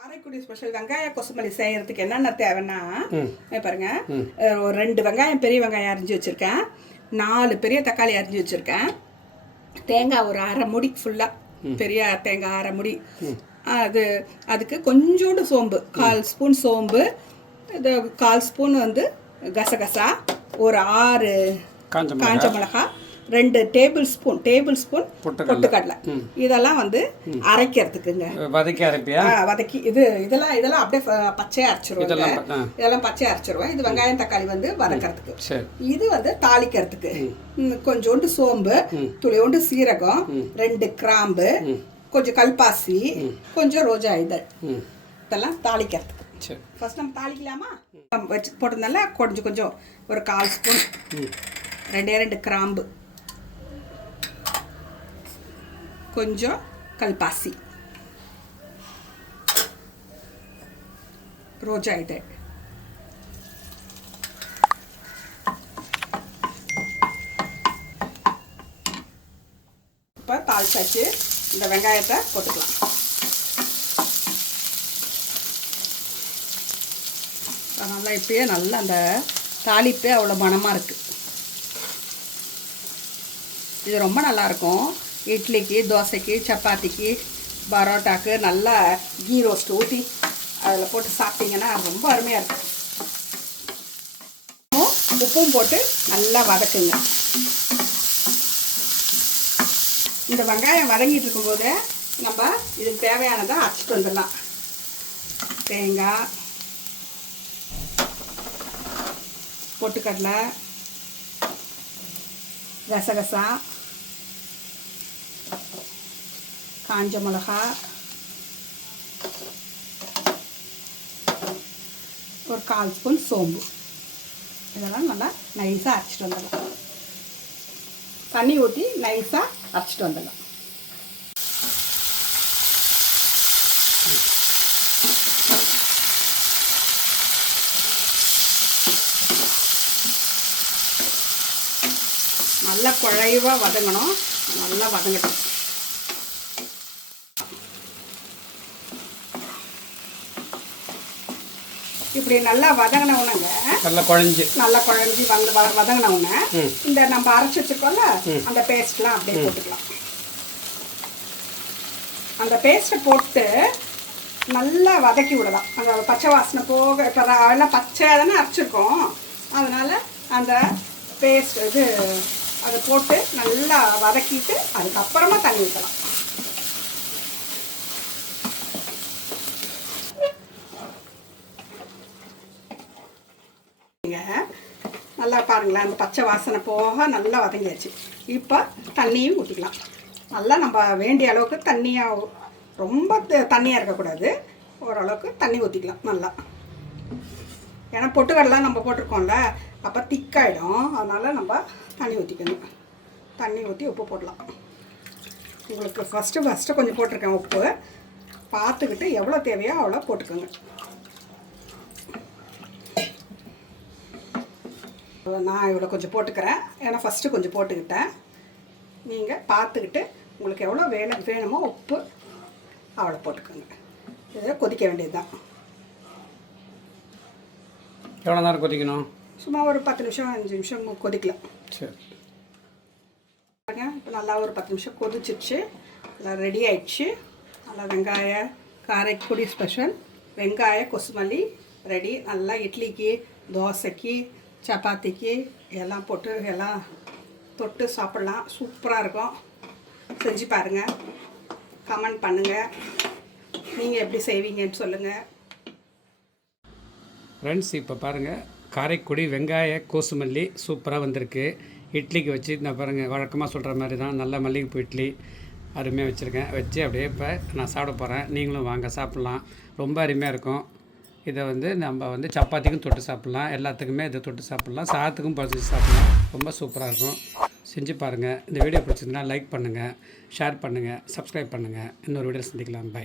Karaikudi special வெங்காய கொசுமல்லி செய்யறதுக்கு என்னென்ன தேவைன்னா பாருங்க ஒரு ரெண்டு வெங்காயம் பெரிய வெங்காயம் அரிஞ்சு வச்சிருக்கேன். நாலு பெரிய தக்காளி அரிஞ்சு வச்சிருக்கேன். தேங்காய் ஒரு அரை முடி ஃபுல்லாக பெரிய தேங்காய் அரை முடி. அது அதுக்கு கொஞ்சோண்டு சோம்பு கால் ஸ்பூன் சோம்பு இது கால் ஸ்பூன் வந்து கசகசா ஒரு ஆறு காஞ்ச காஞ்ச மிளகா ரெண்டு டேபிள் ஸ்பூன் டேபிள் ஸ்பூன் பொட்டுக்கடலை. இதெல்லாம் வந்து அரைக்கிறதுக்குங்க. வதக்கி அரைப்பியா? ஆ, வதக்கி. இது இதெல்லாம் இதெல்லாம் அப்படியே ப- பச்சையா அரைச்சிருவாங்க. இதெல்லாம் ப- ஆ. இதெல்லாம் பச்சையா அரைச்சிருவேன் இது வெங்காயம் தக்காளி வந்து வதக்கிறதுக்கு. இது வந்து தாளிக்கிறதுக்கு. கொஞ்சோண்டு சோம்பு துளியோண்டு சீரகம் ரெண்டு கிராம்பு கொஞ்சம் கல்பாசி கொஞ்சம் ரோஜா இதழ். இதெல்லாம் தாளிக்கிறதுக்கு. ஃபர்ஸ்ட் நம்ம தாளிக்கலாமா? வச்சு போட்டதுனால கொஞ்சம் கொஞ்சம் ஒரு கால் ஸ்பூன். ரெண்டே ரெண்டு கிராம்பு. கொஞ்சம் கல்பாசி ரோஜா இதழ் இப்போ தாளிச்சாச்சு இந்த வெங்காயத்தை போட்டுக்கலாம் நல்லா இப்பயே நல்லா அந்த தாளிப்பே அவ்வளோ மனமாக இருக்குது இது ரொம்ப நல்லாயிருக்கும் இட்லிக்கு தோசைக்கு சப்பாத்திக்கு பரோட்டாக்கு நல்லா கீ ரோஸ்ட் ஊற்றி அதில் போட்டு சாப்பிட்டீங்கன்னா ரொம்ப அருமையாக இருக்கும். உப்பும் போட்டு நல்லா வதக்குங்க. இந்த வெங்காயம் வதங்கிட்டு இருக்கும்போது நம்ம இதுக்கு தேவையானதை அரைச்சிட்டு வந்துடலாம். தேங்காய் பொட்டுக்கடலை ரசகசம் காஞ்ச மிளகா. ஒரு கால் ஸ்பூன் சோம்பு. இதெல்லாம் நல்லா நைஸாக அரைச்சிட்டு வந்துடலாம். தண்ணி ஊற்றி நைஸாக அரைச்சிட்டு வந்துடலாம். நல்லா குழைவாக வதங்கணும். நல்லா வதங்கட்டும். இப்படி நல்லா வதங்கின உடனேங்க நல்லா குழஞ்சி. நல்லா குழஞ்சி வந்து வதங்கின உடனே இந்த நம்ம அரைச்சி வச்சிருக்கோம்ல அந்த பேஸ்ட்லாம் அப்படியே போட்டுக்கலாம். அந்த பேஸ்ட்டை போட்டு நல்லா வதக்கி விடலாம். அந்த பச்சை வாசனை போக இப்போ எல்லாம் பச்சையாக தானே அரைச்சிருக்கோம். அதனால் அந்த பேஸ்ட் இது அதை போட்டு நல்லா வதக்கிட்டு அதுக்கப்புறமா தண்ணி ஊற்றலாம் நீங்கள் நல்லா பாருங்களேன் அந்த பச்சை வாசனை போக நல்லா வதங்கியாச்சு. இப்போ தண்ணியும் ஊற்றிக்கலாம் நல்லா நம்ம வேண்டிய அளவுக்கு தண்ணியாக ரொம்ப தண்ணியாக இருக்கக்கூடாது. ஓரளவுக்கு தண்ணி ஊற்றிக்கலாம் நல்லா. ஏன்னா பொட்டுக்கடலாம் நம்ம போட்டிருக்கோம்ல அப்போ திக்காயிடும். அதனால் நம்ம தண்ணி ஊற்றிக்கணும் தண்ணி ஊற்றி உப்பு போடலாம். உங்களுக்கு ஃபஸ்ட்டு ஃபஸ்ட்டு கொஞ்சம் போட்டிருக்கேன் உப்பு. பார்த்துக்கிட்டு எவ்வளோ தேவையோ அவ்வளோ போட்டுக்கோங்க. நான் இவ்வளோ கொஞ்சம் போட்டுக்கிறேன். ஏன்னா ஃபஸ்ட்டு கொஞ்சம் போட்டுக்கிட்டேன். நீங்கள் பார்த்துக்கிட்டு உங்களுக்கு எவ்வளோ வேணும் வேணுமோ உப்பு அவ்வளோ போட்டுக்கோங்க. இதை கொதிக்க வேண்டியது தான் எவ்வளோ நேரம் கொதிக்கணும்? சும்மா ஒரு பத்து நிமிஷம் அஞ்சு நிமிஷம் கொதிக்கலாம் சரி. இப்போ நல்லா ஒரு பத்து நிமிஷம் கொதிச்சிருச்சு. நல்லா ரெடி ஆயிடுச்சு. நல்லா வெங்காய காரைக்குடி ஸ்பெஷல் வெங்காய கொசுமல்லி ரெடி நல்லா இட்லிக்கு தோசைக்கு சப்பாத்திக்கு எல்லாம் போட்டு எல்லாம் தொட்டு சாப்பிட்லாம். சூப்பராக இருக்கும். செஞ்சு பாருங்கள் கமெண்ட் பண்ணுங்கள் நீங்கள் எப்படி செய்வீங்கன்னு சொல்லுங்கள் ஃப்ரெண்ட்ஸ் இப்போ பாருங்கள் காரைக்குடி வெங்காய கோசுமல்லி சூப்பராக வந்திருக்கு. இட்லிக்கு வச்சு நான் பாருங்கள் வழக்கமாக சொல்கிற மாதிரி தான் நல்ல மல்லிகைப்பூ இட்லி அருமையாக வச்சுருக்கேன். வச்சு அப்படியே இப்போ நான் சாப்பிட போகிறேன் நீங்களும் வாங்க சாப்பிட்லாம். ரொம்ப அருமையாக இருக்கும். இதை வந்து நம்ம வந்து சப்பாத்திக்கும் தொட்டு சாப்பிட்லாம். எல்லாத்துக்குமே இதை தொட்டு சாப்பிட்லாம். சாதத்துக்கும் பறிச்சு சாப்பிட்லாம். ரொம்ப சூப்பராக இருக்கும். செஞ்சு பாருங்கள் இந்த வீடியோ பிடிச்சிருந்தா லைக் பண்ணுங்கள் ஷேர் பண்ணுங்கள் சப்ஸ்கிரைப் பண்ணுங்கள் இன்னொரு வீடியோ சந்திக்கலாம். பை